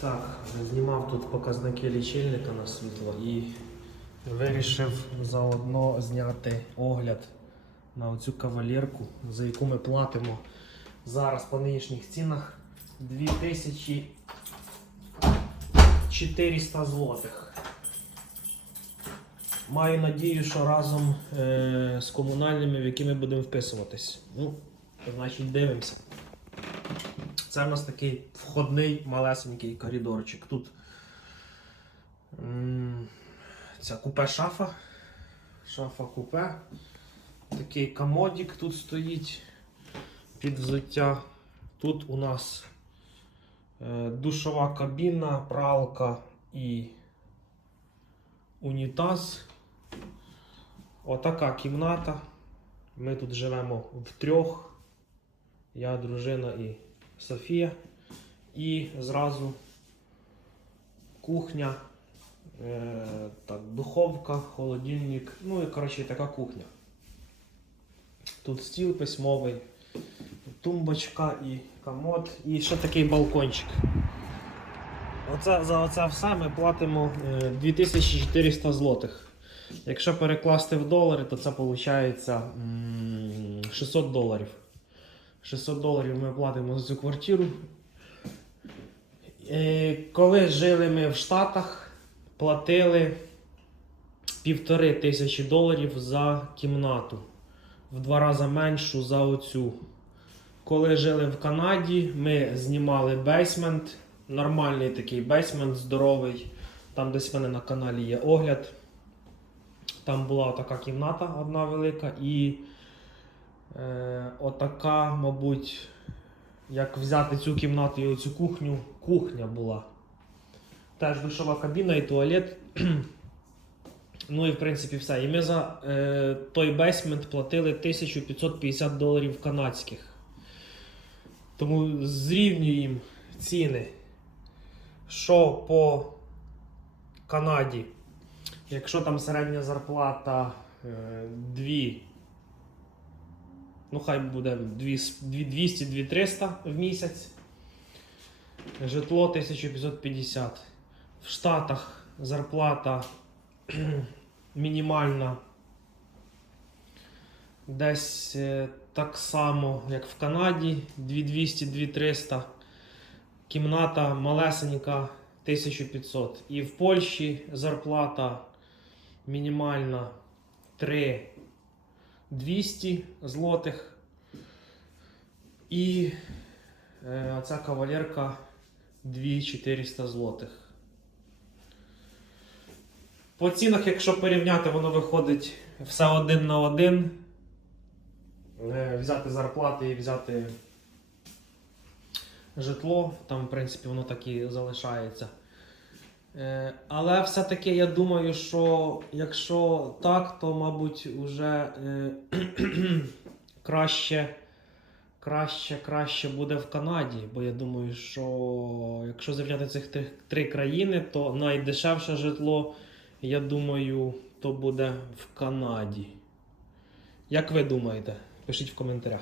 Так, знімав тут показники лічильника на світло і вирішив заодно зняти огляд на оцю кавалерку, за яку ми платимо зараз по нинішніх цінах 2400 злотих. Маю надію, що разом е, з комунальними, в які ми будемо вписуватись. Ну, значить, дивимося. Це в нас такий входний малесенький коридорчик. Тут ця купе шафа. Шафа купе. Такий комодик тут стоїть під взуття. Тут у нас е, душова кабіна, пралка і унітаз. Отака кімната. Ми тут живемо втрьох. Я, дружина і Софія. І зразу кухня, е, так, духовка, холодильник. Ну і коротше така кухня. Тут стіл письмовий, тумбочка і комод, і ще такий балкончик. Оце, за оце все ми платимо е, 2400 злотих. Якщо перекласти в долари, то це виходить 600 доларів. 600 доларів ми платимо за цю квартиру. Е, Коли жили ми в Штатах, платили півтори тисячі доларів за кімнату. В два рази меншу за оцю. Коли жили в Канаді, ми знімали бейсмент. Нормальний такий бейсмент, здоровий. Там десь в мене на каналі є огляд. Там була така кімната одна велика і е, отака, мабуть, як взяти цю кімнату і оцю кухню, кухня була. Теж душова кабіна і туалет. ну і в принципі все. І ми за е, той бейсмент платили 1550 доларів канадських. Тому зрівнюємо ціни, що по Канаді. Якщо там середня зарплата е, 2, ну хай буде 200-2300 в місяць. Житло 1550. В Штатах зарплата мінімальна. Десь е, так само, як в Канаді, 2200-2300. Кімната малесенька 1500. І в Польщі зарплата мінімальна 3200 злотих. І е, ця кавалерка 2400 злотих. По цінах, якщо порівняти, воно виходить все один на один. Е, Взяти зарплати і взяти житло, там, в принципі, воно так і залишається. Е, Але все-таки я думаю, що якщо так, то, мабуть, вже е, краще, краще, краще буде в Канаді. Бо я думаю, що якщо зрівняти цих три, країни, то найдешевше житло, я думаю, то буде в Канаді. Як ви думаєте? Пишіть в коментарях.